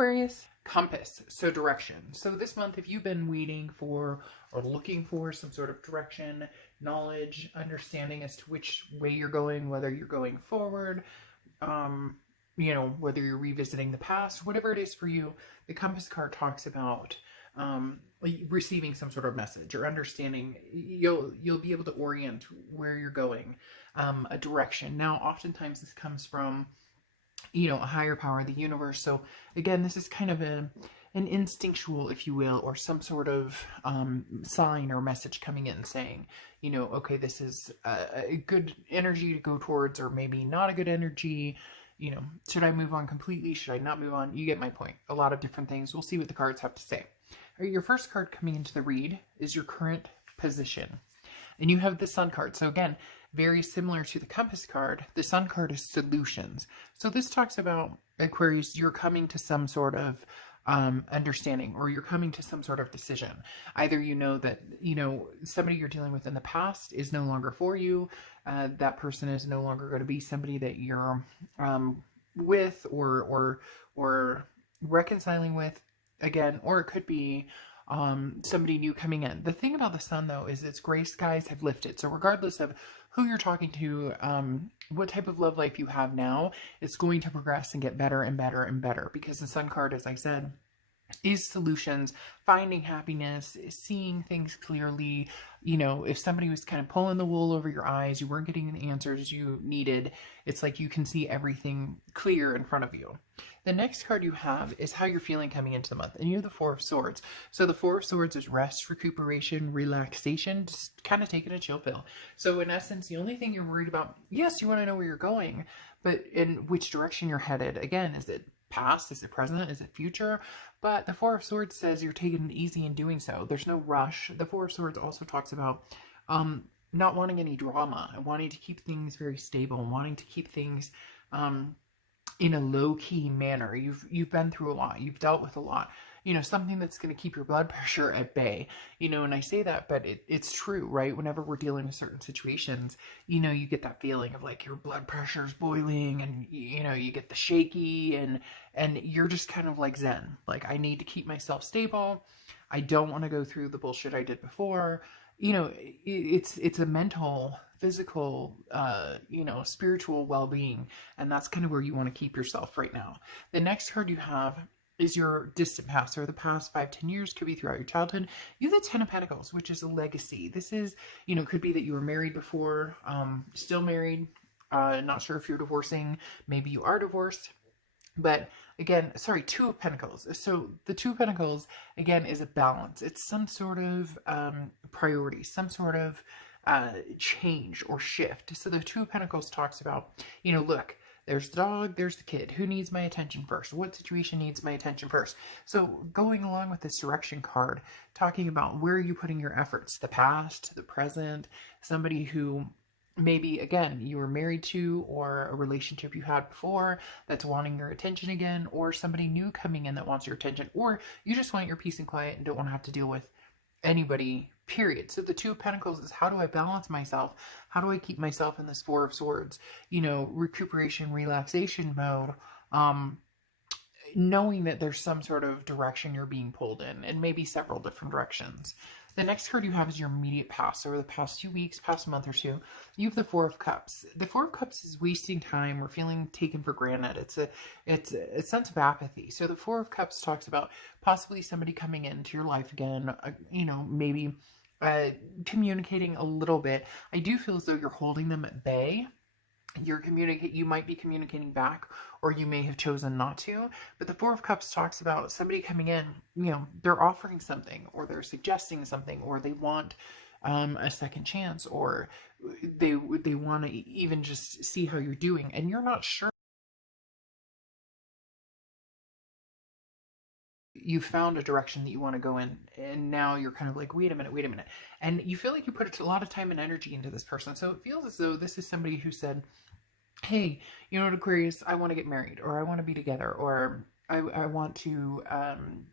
Aquarius. Compass, so direction. So this month, if you've been waiting for or looking for some sort of direction, knowledge, understanding as to which way you're going, whether you're going forward, whether you're revisiting the past, whatever it is for you, the compass card talks about receiving some sort of message or understanding. You'll be able to orient where you're going, a direction. Now, oftentimes this comes from a higher power of the universe. So again, this is kind of an instinctual, if you will, or some sort of sign or message coming in saying, okay, this is a good energy to go towards, or maybe not a good energy. Should I move on completely? Should I not move on? You get my point. A lot of different things. We'll see what the cards have to say. All right, your first card coming into the read is your current position. And you have the Sun card. So again, very similar to the Compass card, the Sun card is solutions. So this talks about, Aquarius, you're coming to some sort of understanding, or you're coming to some sort of decision. Either you know that, somebody you're dealing with in the past is no longer for you. That person is no longer going to be somebody that you're with or reconciling with again, or it could be somebody new coming in. The thing about the Sun, though, is its gray skies have lifted. So regardless of who you're talking to, what type of love life you have now, it's going to progress and get better and better and better, because the Sun card, as I said, is solutions, finding happiness, seeing things clearly. If somebody was kind of pulling the wool over your eyes, you weren't getting the answers you needed, it's like you can see everything clear in front of you. The next card you have is how you're feeling coming into the month, and you have the Four of Swords. So the Four of Swords is rest, recuperation, relaxation, just kind of taking a chill pill. So in essence, the only thing you're worried about, yes, you want to know where you're going, but in which direction you're headed. Again, is it past? Is it present? Is it future? But the Four of Swords says you're taking it easy in doing so. There's no rush. The Four of Swords also talks about not wanting any drama and wanting to keep things very stable, wanting to keep things in a low-key manner. You've been through a lot. You've dealt with a lot. Something that's going to keep your blood pressure at bay. And I say that, but it's true, right? Whenever we're dealing with certain situations, you get that feeling of like your blood pressure's boiling, and, you get the shaky, and you're just kind of like zen. Like, I need to keep myself stable. I don't want to go through the bullshit I did before. It's a mental, physical, spiritual well-being, and that's kind of where you want to keep yourself right now. The next card you have is your distant past, or the past 5-10 years, could be throughout your childhood. You have the Ten of Pentacles, which is a legacy. This is, could be that you were married before, still married, not sure if you're divorcing, maybe you are divorced. But again, sorry, Two of Pentacles. So the Two of Pentacles, again, is a balance. It's some sort of priority, some sort of change or shift. So the Two of Pentacles talks about, look, there's the dog, there's the kid. Who needs my attention first? What situation needs my attention first? So going along with this direction card, talking about where are you putting your efforts? The past, the present, somebody who maybe, again, you were married to, or a relationship you had before that's wanting your attention again, or somebody new coming in that wants your attention, or you just want your peace and quiet and don't want to have to deal with anybody, period. So the Two of Pentacles is, how do I balance myself? How do I keep myself in this Four of Swords, recuperation, relaxation mode, knowing that there's some sort of direction you're being pulled in, and maybe several different directions. The next card you have is your immediate past, over the past 2 weeks, past month or two. You have the Four of Cups. The Four of Cups is wasting time or feeling taken for granted. It's a sense of apathy. So the Four of Cups talks about possibly somebody coming into your life again, maybe communicating a little bit. I do feel as though you're holding them at bay. You might be communicating back, or you may have chosen not to. But the Four of Cups talks about somebody coming in, they're offering something, or they're suggesting something, or they want a second chance, or they want to even just see how you're doing, and you're not sure. You found a direction that you want to go in, and now you're kind of like, wait a minute, and you feel like you put a lot of time and energy into this person. So it feels as though this is somebody who said, hey, Aquarius, I want to get married, or I want to be together, or I want to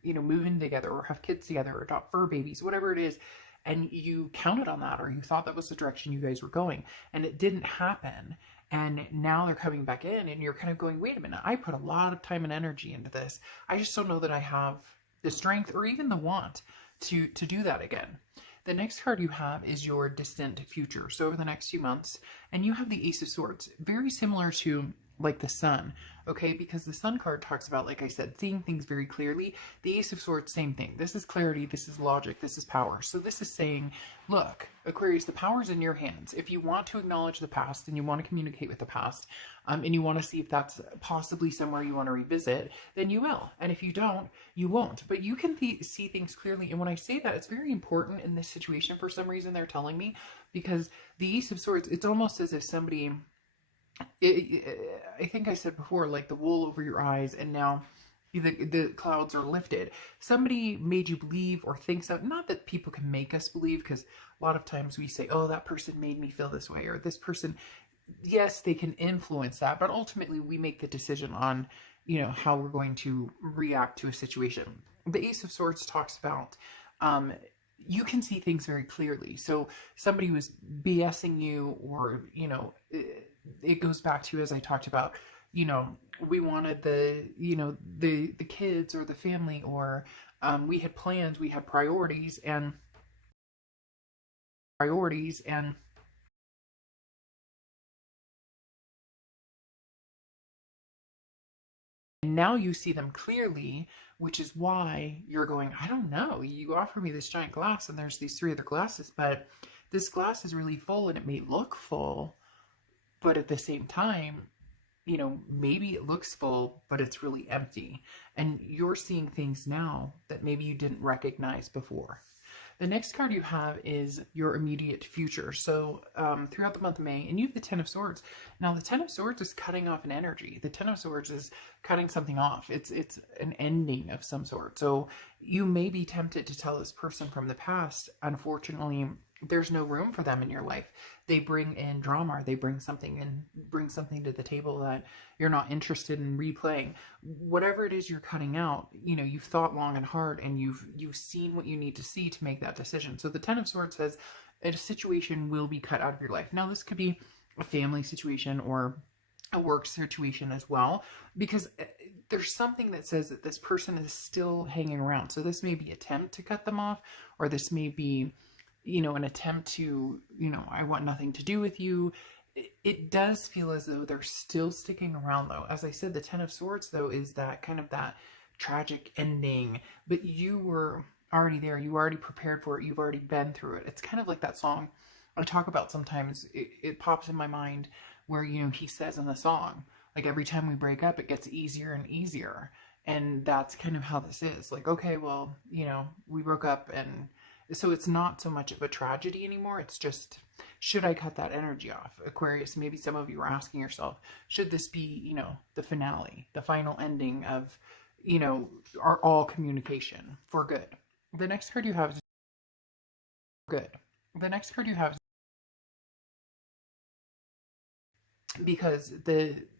move in together, or have kids together, or adopt fur babies, whatever it is. And you counted on that, or you thought that was the direction you guys were going, and it didn't happen. And now they're coming back in, and you're kind of going, wait a minute, I put a lot of time and energy into this. I just don't know that I have the strength or even the want to do that again. The next card you have is your distant future. So over the next few months, and you have the Ace of Swords, very similar to like the Sun, okay? Because the Sun card talks about, like I said, seeing things very clearly. The Ace of Swords, same thing. This is clarity, this is logic, this is power. So this is saying, look, Aquarius, the power's in your hands. If you want to acknowledge the past and you want to communicate with the past, and you want to see if that's possibly somewhere you want to revisit, then you will. And if you don't, you won't. But you can see things clearly. And when I say that, it's very important in this situation. For some reason, they're telling me, because the Ace of Swords, it's almost as if somebody, I think I said before, like the wool over your eyes, and now the clouds are lifted. Somebody made you believe or think so. Not that people can make us believe, because a lot of times we say, oh, that person made me feel this way, or this person, yes, they can influence that, but ultimately we make the decision on, how we're going to react to a situation. The Ace of Swords talks about, you can see things very clearly. So somebody was BSing you, or, it goes back to, as I talked about, we wanted the kids or the family, or we had plans, we had priorities, and now you see them clearly, which is why you're going, I don't know, you offer me this giant glass and there's these 3 other glasses, but this glass is really full, and it may look full, but at the same time, maybe it looks full, but it's really empty. And you're seeing things now that maybe you didn't recognize before. The next card you have is your immediate future. So throughout the month of May, and you have the Ten of Swords. Now, the Ten of Swords is cutting off an energy. The Ten of Swords is cutting something off. It's an ending of some sort. So you may be tempted to tell this person from the past, unfortunately, there's no room for them in your life. They bring in drama, or they bring something to the table that you're not interested in replaying. Whatever it is you're cutting out, you've thought long and hard, and you've seen what you need to see to make that decision. So the Ten of Swords says a situation will be cut out of your life. Now, this could be a family situation or a work situation as well, because there's something that says that this person is still hanging around. So this may be an attempt to cut them off, or this may be an attempt to, I want nothing to do with you. It does feel as though they're still sticking around, though. As I said, the Ten of Swords, though, is that kind of that tragic ending, but you were already there. You already prepared for it. You've already been through it. It's kind of like that song I talk about sometimes. It pops in my mind where, he says in the song, like, every time we break up, it gets easier and easier. And that's kind of how this is. Like, okay, well, we broke up, and so it's not so much of a tragedy anymore. It's just, should I cut that energy off? Aquarius, maybe some of you are asking yourself, should this be, the finale, the final ending of, our all communication for good? The next card you have is good. The next card you have is, because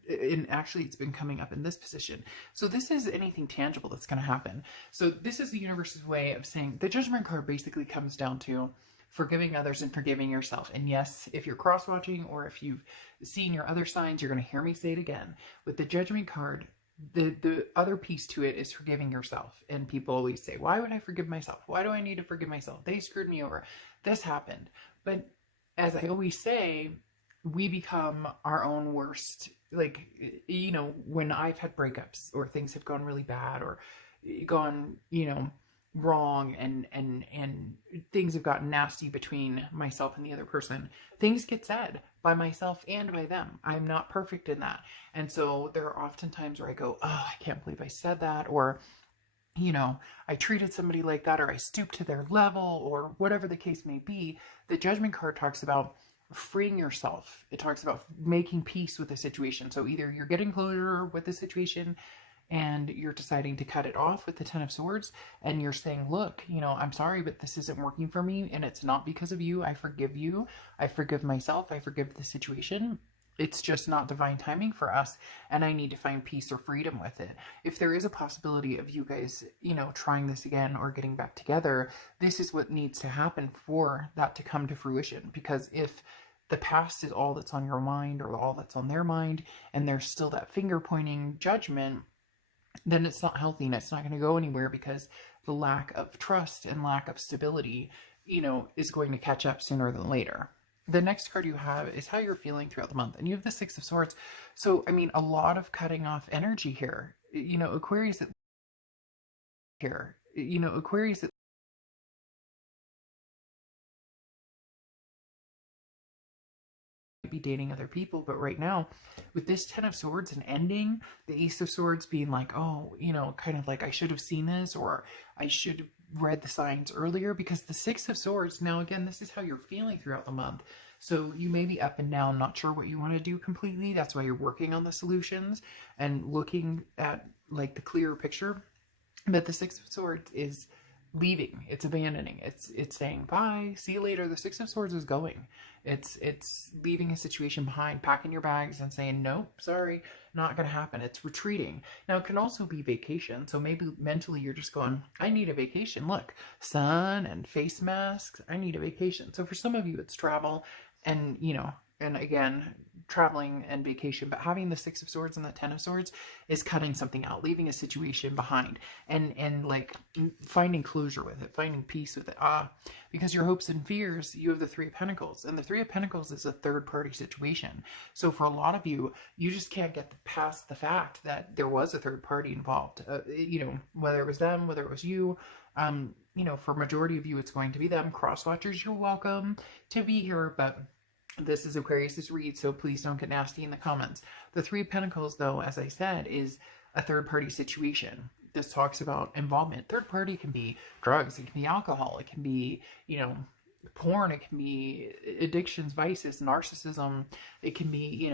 and actually it's been coming up in this position. So this is anything tangible that's going to happen. So this is the universe's way of saying, the Judgment card basically comes down to forgiving others and forgiving yourself. And yes, if you're cross-watching, or if you've seen your other signs, you're going to hear me say it again. With the Judgment card, the other piece to it is forgiving yourself. And people always say, why would I forgive myself? Why do I need to forgive myself? They screwed me over. This happened. But as I always say, we become our own worst. Like, when I've had breakups, or things have gone really bad, or gone, wrong, and things have gotten nasty between myself and the other person, things get said by myself and by them. I'm not perfect in that. And so there are often times where I go, oh, I can't believe I said that, or I treated somebody like that, or I stooped to their level, or whatever the case may be. The Judgment card talks about freeing yourself. It talks about making peace with the situation. So either you're getting closure with the situation, and you're deciding to cut it off with the Ten of Swords, and you're saying, look, I'm sorry, but this isn't working for me, and it's not because of you. I forgive you. I forgive myself. I forgive the situation. It's just not divine timing for us, and I need to find peace or freedom with it. If there is a possibility of you guys, trying this again or getting back together, this is what needs to happen for that to come to fruition. Because if the past is all that's on your mind or all that's on their mind, and there's still that finger pointing judgment, then it's not healthy and it's not going to go anywhere, because the lack of trust and lack of stability, is going to catch up sooner than later. The next card you have is how you're feeling throughout the month, and you have the Six of Swords. So, I mean, a lot of cutting off energy here. Aquarius here. Aquarius be dating other people, but right now with this Ten of Swords and ending, the Ace of Swords being like, oh, kind of like, I should have seen this, or I should have read the signs earlier, because the Six of Swords, now again, this is how you're feeling throughout the month. So you may be up and down, not sure what you want to do completely. That's why you're working on the solutions and looking at like the clearer picture. But the Six of Swords is leaving, it's abandoning, it's saying bye, see you later. The Six of Swords is going, it's leaving a situation behind, packing your bags and saying, nope, sorry, not gonna happen. It's retreating. Now it can also be vacation, so maybe mentally you're just going, I need a vacation. Look, sun and face masks, I need a vacation. So for some of you it's travel, and and again, traveling and vacation, but having the Six of Swords and the Ten of Swords is cutting something out, leaving a situation behind, and like finding closure with it, finding peace with it. Because your hopes and fears, you have the Three of Pentacles, and the Three of Pentacles is a third party situation. So for a lot of you, you just can't get past the fact that there was a third party involved. Whether it was them, whether it was you. For majority of you, it's going to be them. Cross watchers, you're welcome to be here, but this is Aquarius's read, so please don't get nasty in the comments. The Three of Pentacles, though, as I said, is a third-party situation. This talks about involvement. Third party can be drugs, it can be alcohol, it can be, porn, it can be addictions, vices, narcissism, it can be,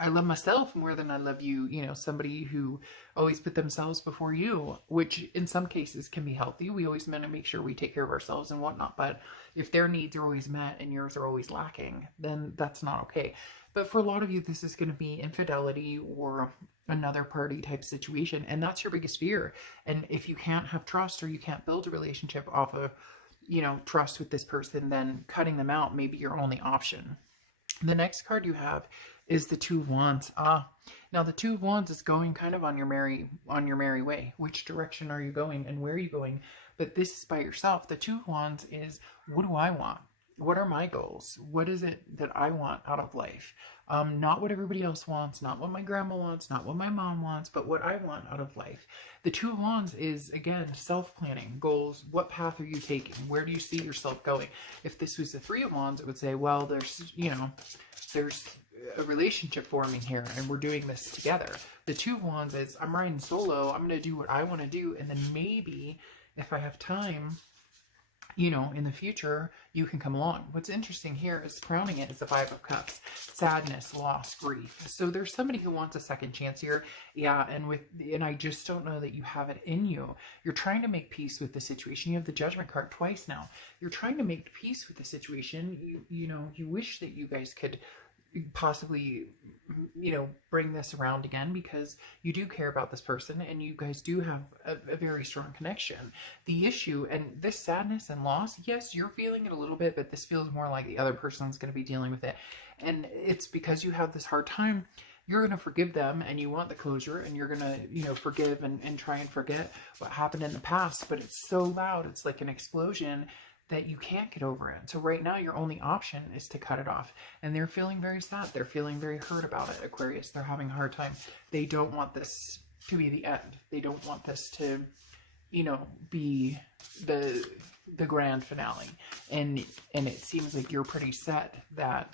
I love myself more than I love you, somebody who always put themselves before you, which in some cases can be healthy. We always want to make sure we take care of ourselves and whatnot, but if their needs are always met and yours are always lacking, then that's not okay. But for a lot of you, this is going to be infidelity or another party type situation, and that's your biggest fear. And if you can't have trust, or you can't build a relationship off of trust with this person, then cutting them out may be your only option. The next card you have is the Two of Wands. Now the Two of Wands is going kind of on your merry way. Which direction are you going and where are you going? But this is by yourself. The Two of Wands is, what do I want? What are my goals? What is it that I want out of life? Not what everybody else wants, not what my grandma wants, not what my mom wants, but what I want out of life. The Two of Wands is, again, self-planning, goals. What path are you taking? Where do you see yourself going? If this was the Three of Wands, it would say, well, there's a relationship forming here and we're doing this together. The Two of Wands is, I'm riding solo, I'm going to do what I want to do, and then maybe if I have time, in the future, you can come along. What's interesting here is crowning it is the Five of Cups. Sadness, loss, grief. So there's somebody who wants a second chance here. Yeah, and I just don't know that you have it in you. You're trying to make peace with the situation. You have the Judgment card twice now. You're trying to make peace with the situation. You wish that you guys could possibly bring this around again, because you do care about this person and you guys do have a very strong connection. The issue, and this sadness and loss, yes, you're feeling it a little bit, but this feels more like the other person's going to be dealing with it, and it's because you have this hard time. You're going to forgive them and you want the closure, and you're going to forgive and try and forget what happened in the past, but it's so loud, it's like an explosion, that you can't get over it. So right now your only option is to cut it off. And they're feeling very sad. They're feeling very hurt about it, Aquarius. They're having a hard time. They don't want this to be the end. They don't want this to, be the grand finale. And it seems like you're pretty set that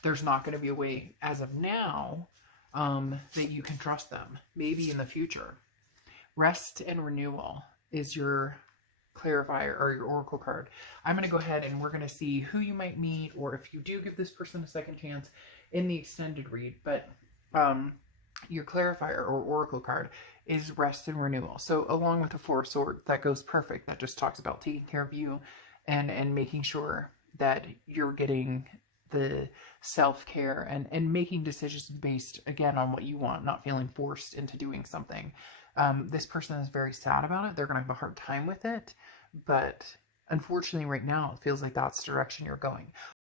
there's not going to be a way as of now that you can trust them. Maybe in the future. Rest and renewal is your clarifier or your oracle card. I'm going to go ahead and we're going to see who you might meet, or if you do give this person a second chance in the extended read. But your clarifier or oracle card is rest and renewal. So along with the Four of Swords, that goes perfect. That just talks about taking care of you and making sure that you're getting the self-care and making decisions based, again, on what you want, not feeling forced into doing something. This person is very sad about it. They're going to have a hard time with it. But unfortunately, right now, it feels like that's the direction you're going.